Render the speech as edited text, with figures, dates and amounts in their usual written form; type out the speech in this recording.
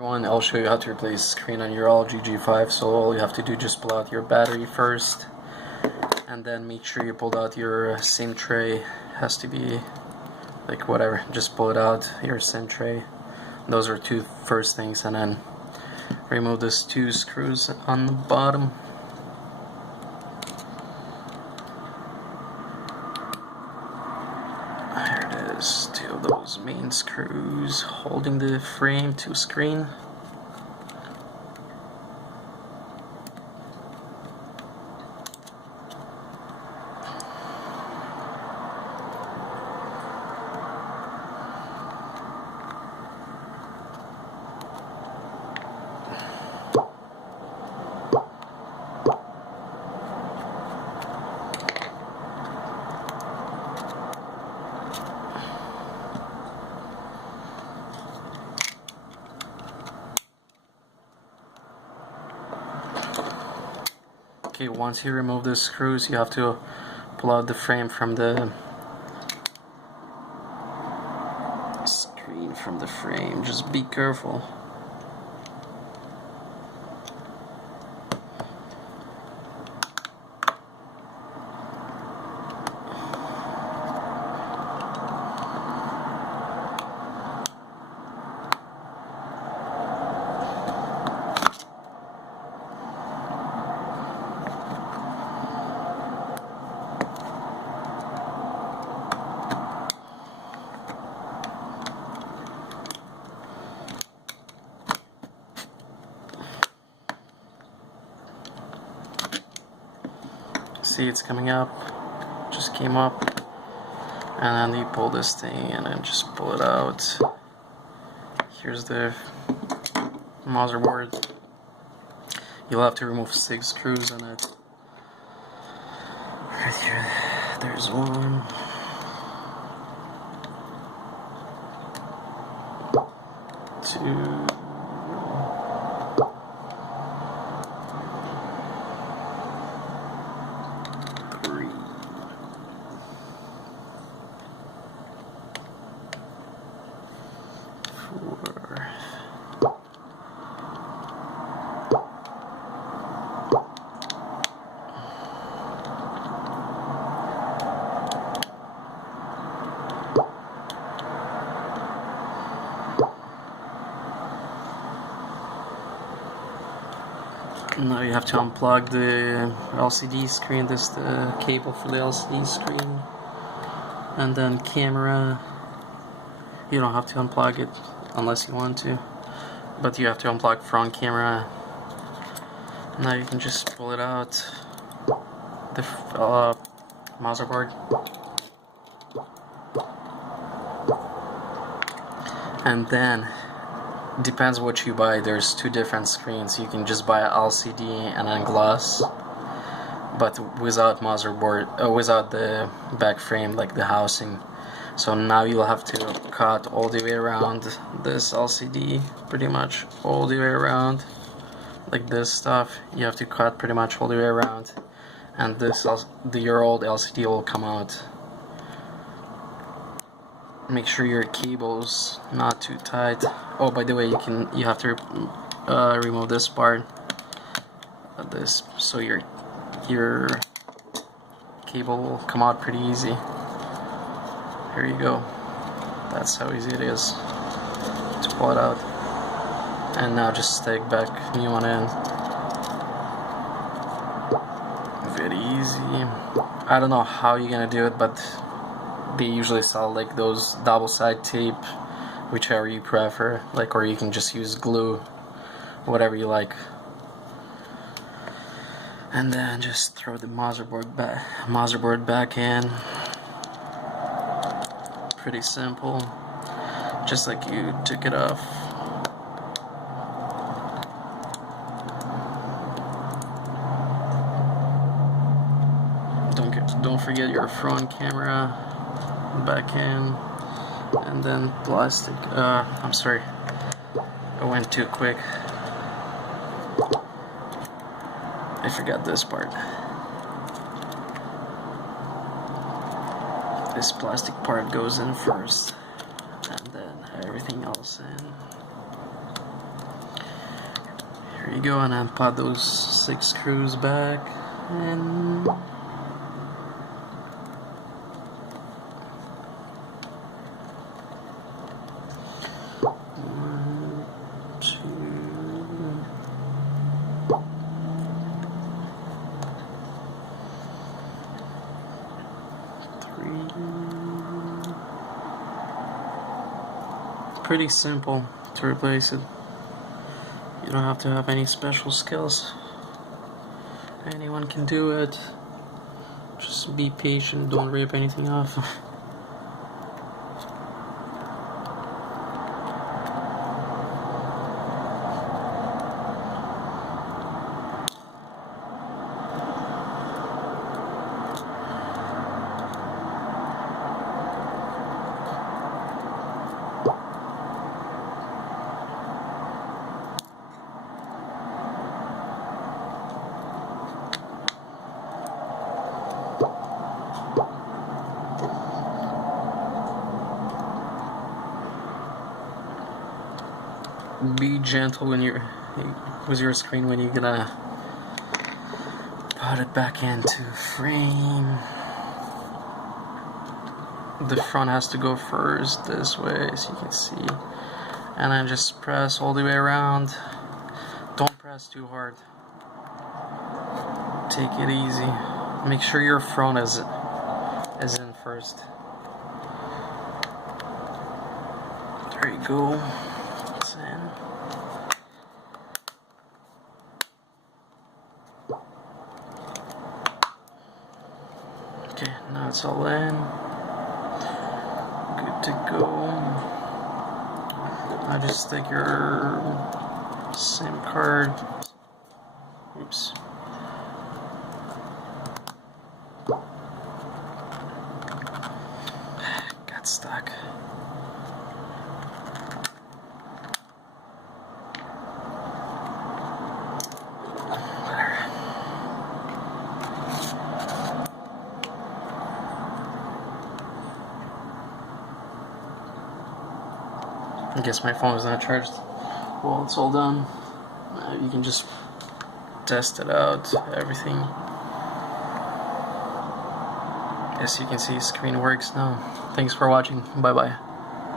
Everyone, I'll show you how to replace screen on your LG G5. So all you have to do, just pull out your battery first, and then make sure you pull out your SIM tray. Has to be like whatever, just pull it out, your SIM tray. Those are two first things, and then remove these two screws on the bottom. There it is, two of those main screws holding the frame to screen. Okay, once you remove the screws, you have to pull out the frame from the screen from the frame. Just be careful. See, it's coming up, just came up, and then you pull this thing and then just pull it out. Here's the motherboard. You'll have to remove 6 screws on it. Right here, there's one, 2, 3, 4. Now you have to unplug the LCD screen. This is the cable for the LCD screen. And then camera, you don't have to unplug it unless you want to, but you have to unplug front camera. Now you can just pull it out, the motherboard, and then depends what you buy. There's 2 different screens. You can just buy LCD and then glass, but without motherboard, without the back frame, like the housing. So now you'll have to cut all the way around this LCD, pretty much all the way around, like this stuff. You have to cut pretty much all the way around, and this your old LCD will come out. Make sure your cable's not too tight. Oh, by the way, you have to remove this part, so your cable will come out pretty easy. Here you go. That's how easy it is to pull it out. And now just stick back new one in. Very easy. I don't know how you're gonna do it, but they usually sell like those double side tape, whichever you prefer, like, or you can just use glue, whatever you like. And then just throw the motherboard back in. Pretty simple, just like you took it off. Don't forget your front camera back in, and then plastic. I'm sorry, I went too quick. I forgot this part. This plastic part goes in first, and then everything else in. There you go, and then put those 6 screws back, and one, two, three. Pretty simple to replace it. You don't have to have any special skills. Anyone can do it. Just be patient, don't rip anything off. Be gentle when you're with your screen when you're gonna put it back into frame. The front has to go first this way, as you can see, and then just press all the way around. Don't press too hard. Take it easy. Make sure your front is in first. There you go. It's in. Okay, now it's all in. Good to go. Now just stick your SIM card. Oops. Got stuck. I guess my phone is not charged. Well, it's all done. You can just test it out, everything. As you can see, screen works now. Thanks for watching. Bye bye.